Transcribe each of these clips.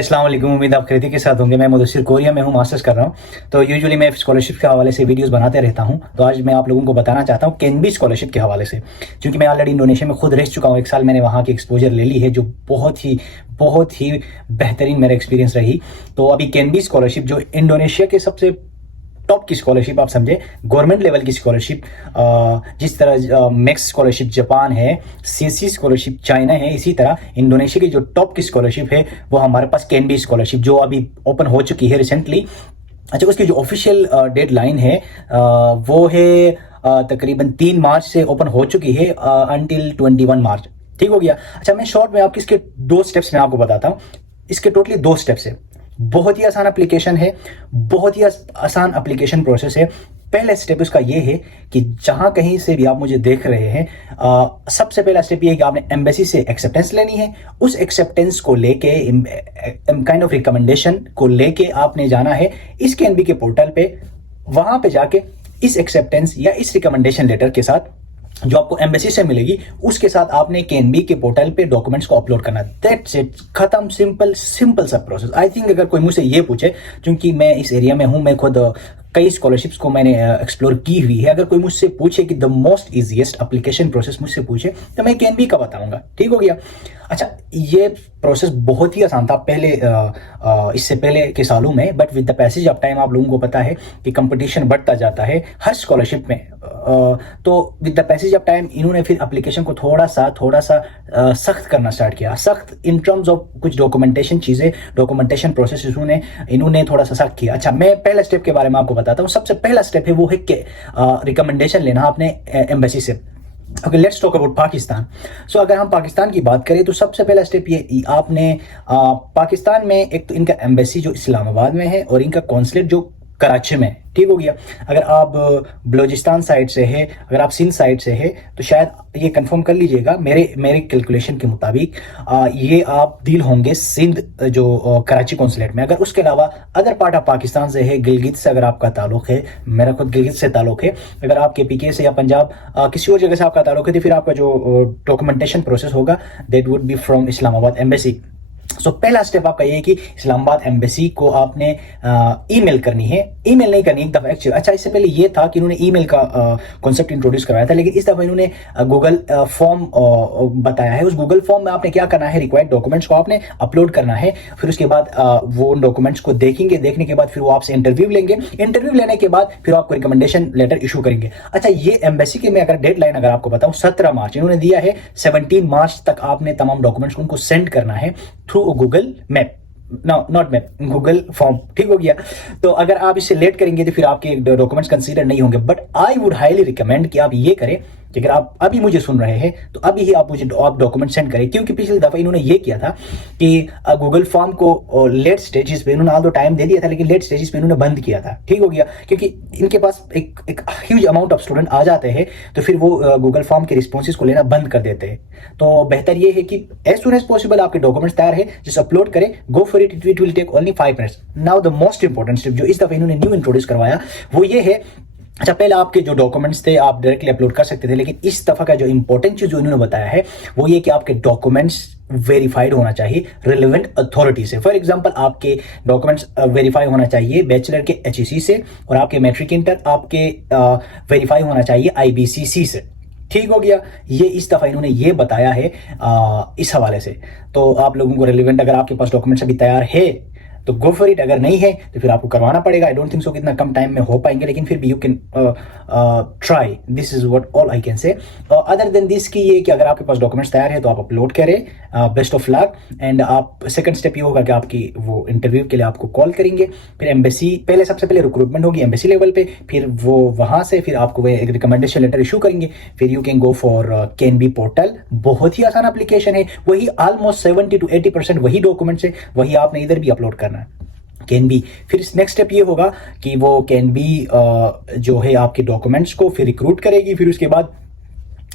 अस्सलाम वालेकुम। उम्मीद आप खरीदी के साथ होंगे। मैं मुदस्सिर कोरिया में हूँ, मास्टर्स कर रहा हूँ। तो यूजुअली मैं स्कॉलरशिप के हवाले से वीडियोस बनाते रहता हूँ। तो आज मैं आप लोगों को बताना चाहता हूँ केएनबी स्कॉलरशिप के हवाले से, क्योंकि मैं ऑलरेडी इंडोनेशिया में खुद रह चुका हूँ। 1 साल मैंने वहाँ की एक्सपोजर ले ली है, जो बहुत ही बेहतरीन मेरा एक्सपीरियंस रही। तो अभी केएनबी स्कॉलरशिप जो इंडोनेशिया के सबसे टॉप की स्कॉलरशिप, आप समझे गवर्नमेंट लेवल की स्कॉलरशिप, जिस तरह मैक्स स्कॉलरशिप जापान है, सीसी स्कॉलरशिप चाइना है, इसी तरह इंडोनेशिया की जो टॉप की स्कॉलरशिप है वो हमारे पास केएनबी स्कॉलरशिप जो अभी ओपन हो चुकी है रिसेंटली। अच्छा, उसकी जो ऑफिशियल डेडलाइन है वो है तकरीबन 3 मार्च से ओपन हो चुकी है अंटिल 21 मार्च। ठीक हो गया। अच्छा, मैं शॉर्ट में आपके इसके 2 स्टेप्स में आपको बताता हूँ। इसके टोटली 2 स्टेप्स है। बहुत ही आसान एप्लीकेशन है, बहुत ही आसान एप्लीकेशन प्रोसेस है। पहला स्टेप उसका ये है कि जहां कहीं से भी आप मुझे देख रहे हैं, सबसे पहला स्टेप ये है कि आपने एम्बेसी से एक्सेप्टेंस लेनी है। उस एक्सेप्टेंस को लेके, काइंड ऑफ रिकमेंडेशन को लेके आपने जाना है इस केएनबी के पोर्टल पे। वहां पे जाके इस एक्सेप्टेंस या इस रिकमेंडेशन लेटर के साथ जो आपको एम्बेसी से मिलेगी, उसके साथ आपने केएनबी के पोर्टल पे डॉक्यूमेंट्स को अपलोड करना है। दैट्स इट, खत्म। सिंपल सा प्रोसेस। आई थिंक अगर कोई मुझसे ये पूछे, क्योंकि मैं इस एरिया में हूं, मैं खुद कई स्कॉलरशिप्स को मैंने एक्सप्लोर की हुई है। अगर कोई मुझसे पूछे कि the most easiest application process मुझसे पूछे, तो मैं केएनबी का बताऊंगा। ठीक हो गया। अच्छा, ये प्रोसेस बहुत ही आसान था पहले, इससे पहले के सालों में, but with the passage of time आप लोगों को पता है कि कंपटीशन बढ़ता जाता है हर स्कॉलरशिप में। तो with the passage of time इन्होंने फिर एप्लीकेशन को थोड़ा सा सख्त करना स्टार्ट किया। सख्त इन टर्म्स ऑफ कुछ डॉक्यूमेंटेशन चीजें, डॉक्यूमेंटेशन प्रोसेस इन्होंने थोड़ा सा सख्त किया। अच्छा, मैं पहला स्टेप के बारे में आपको बताता हूँ। सबसे पहला स्टेप है वो है कि रिकमेंडेशन लेना आपने एम्बेसी से। Okay, let's talk about Pakistan. So अगर हम पाकिस्तान की बात करें तो सबसे पहला स्टेप ये आपने पाकिस्तान में, एक तो इनका एम्बेसी जो इस्लामाबाद में है और इनका कॉन्सुलेट जो कराची में। ठीक हो गया। अगर आप बलोचिस्तान साइड से है, अगर आप सिंध साइड से है, तो शायद ये कंफर्म कर लीजिएगा, मेरे कैलकुलेशन के मुताबिक ये आप डील होंगे सिंध जो कराची कॉन्सुलेट में। अगर उसके अलावा अदर पार्ट ऑफ पाकिस्तान से है, गिलगित से अगर आपका ताल्लुक है, मेरा खुद गिलगित से ताल्लुक है, अगर आपके पीके से या पंजाब किसी और जगह से आपका ताल्लुक है, तो फिर आपका जो डॉक्यूमेंटेशन प्रोसेस होगा that would be from Islamabad embassy. So पहला स्टेप आपका ये है कि इस्लामाबाद एम्बेसी को आपने ईमेल करनी है। ईमेल नहीं करनी एक दफा एक्चुअली। अच्छा, इससे पहले ये था कि इन्होंने ईमेल का कॉन्सेप्ट इंट्रोड्यूस करवाया था, लेकिन इस दफा इन्होंने गूगल फॉर्म बताया है। उस गूगल फॉर्म में आपने क्या करना है, रिक्वायर्ड डॉक्यूमेंट्स को आपने अपलोड करना है। फिर उसके बाद वो उन डॉक्यूमेंट्स को देखेंगे, देखने के बाद फिर वो आपसे इंटरव्यू लेंगे। इंटरव्यू लेने के बाद फिर आपको रिकमेंडेशन लेटर इशू करेंगे। अच्छा, ये एम्बेसी के मैं अगर डेडलाइन अगर आपको बताऊं 17 मार्च इन्होंने दिया है। 17 मार्च तक आपने तमाम डॉक्यूमेंट्स को उनको सेंड करना है through Google map, not map, Google form. ठीक हो गया। तो अगर आप इसे लेट करेंगे तो फिर आपके डॉक्यूमेंट्स कंसीडर नहीं होंगे। But I would highly recommend कि आप ये करें कि अगर आप अभी मुझे सुन रहे हैं तो अभी ही आप मुझे डॉक्यूमेंट सेंड करें, क्योंकि पिछली दफा इन्होंने ये किया था कि गूगल फॉर्म को लेट स्टेजेस पे इन्होंने आधो टाइम दे दिया था, लेकिन लेट स्टेजेस पे इन्होंने बंद किया था। ठीक हो गया। क्योंकि इनके पास एक ह्यूज अमाउंट ऑफ स्टूडेंट आ जाते हैं, तो फिर वो गूगल फॉर्म के रिस्पॉन्सेज को लेना बंद कर देते हैं। तो बेहतर ये है कि एज सुन एज पॉसिबल आपके डॉक्यूमेंट्स तैयार है, जिस अपलोड करें, go for it, it will take only 5 minutes. Now the most important step जो इस दफा इन्होंने न्यू इंट्रोड्यूस करवाया वो ये है। अच्छा, पहले आपके जो डॉक्यूमेंट्स थे आप डायरेक्टली अपलोड कर सकते थे, लेकिन इस दफा का जो इंपॉर्टेंट चीज जो इन्होंने बताया है वो ये कि आपके डॉक्यूमेंट्स वेरीफाइड होना चाहिए रिलेवेंट अथॉरिटी से। फॉर एग्जांपल, आपके डॉक्यूमेंट्स वेरीफाई होना चाहिए बैचलर के एचईसी से, और आपके मैट्रिक इंटर आपके वेरीफाई होना चाहिए आईबीसीसी से। ठीक हो गया। ये इस दफा इन्होंने ये बताया है इस हवाले से। तो आप लोगों को रिलेवेंट, अगर आपके पास डॉक्यूमेंट्स अभी तैयार है तो गो फॉर इट, अगर नहीं है तो फिर आपको करवाना पड़ेगा। आई डोंट थिंक सो कितना कम टाइम में हो पाएंगे, लेकिन फिर भी you can try. This is what all I can say. Other than this की ये कि अगर आपके पास डॉक्यूमेंट्स तैयार है तो आप अपलोड करें। Best of luck. एंड आप सेकंड स्टेप ये होगा कि आपकी वो इंटरव्यू के लिए आपको कॉल करेंगे। फिर एम्बेसी, पहले सबसे पहले रिक्रूटमेंट होगी एम्बेसी लेवल पे, फिर वो वहां से फिर आपको एक रिकमेंडेशन लेटर इशू करेंगे। फिर you can go for KNB portal. बहुत ही आसान एप्लीकेशन है। वही ऑलमोस्ट 70 to 80% वही डॉक्यूमेंट्स है, वही आपने इधर भी अपलोड करना है केएनबी। फिर नेक्स्ट स्टेप ये होगा कि वो केएनबी जो है आपके डॉक्यूमेंट्स को फिर रिक्रूट करेगी। फिर उसके बाद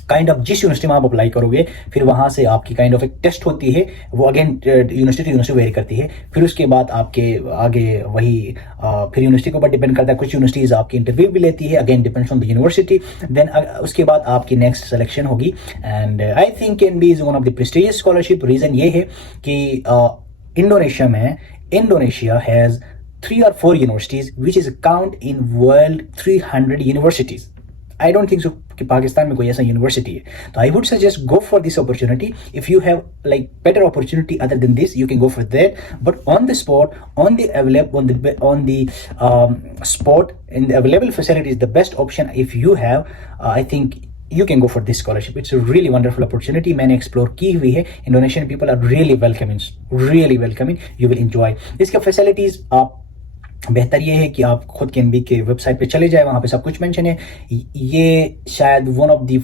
काइंड ऑफ जिस यूनिवर्सिटी में आप अप्लाई करोगे, फिर वहां से आपकी काइंड ऑफ एक टेस्ट होती है, वो अगेन यूनिवर्सिटी वेरी करती है। फिर उसके बाद आपके आगे वही फिर यूनिवर्सिटी के ऊपर डिपेंड करता है। कुछ यूनिवर्सिटीज आपकी इंटरव्यू भी लेती है, again depends on the university. Then उसके बाद आपकी नेक्स्ट सिलेक्शन होगी। And I think KNB is one of the prestigious scholarship. Reason ये है कि इंडोनेशिया में, Indonesia has 3 or 4 universities which is count in world 300 universities. I don't think so कि पाकिस्तान में कोई ऐसा यूनिवर्सिटी है। तो I would suggest go for this opportunity. If you have like better opportunity other than this, you can go for that, but on the spot, on the available, on the spot, in the available facilities, the best option if you have, I think you can go for this scholarship. It's a really wonderful opportunity. मैंने explore की हुई है। Indonesian people are really welcoming, you will enjoy इसका facilities। आप बेहतर ये है कि आप खुद के एनबी के वेबसाइट पे चले जाए, वहां पे सब कुछ मेंशन है। ये शायद one of the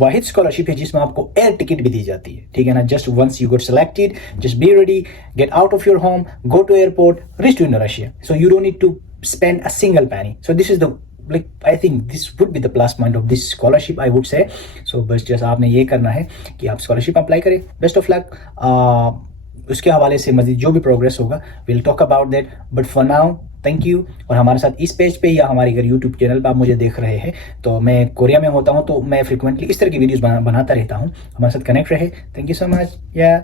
Wahid scholarship है जिसमें आपको एयर टिकट भी दी जाती है, ठीक है ना। Just once you get selected, just be ready, get out of your home, go to airport, reach to Indonesia, so you don't need to spend a single penny. So this is the like I think this would be the plus point of this scholarship, I would say. So बस जैसा आपने ये करना है कि आप scholarship apply करें। Best of luck. उसके हवाले से मजीद जो भी प्रोग्रेस होगा will talk about that, but for now thank you. और हमारे साथ इस पेज पे या हमारे अगर यूट्यूब चैनल पर आप मुझे देख रहे हैं, तो मैं कोरिया में होता हूँ, तो मैं फ्रिक्वेंटली इस तरह की वीडियोस बनाता रहता हूँ। हमारे साथ कनेक्ट रहे। Thank you so much. या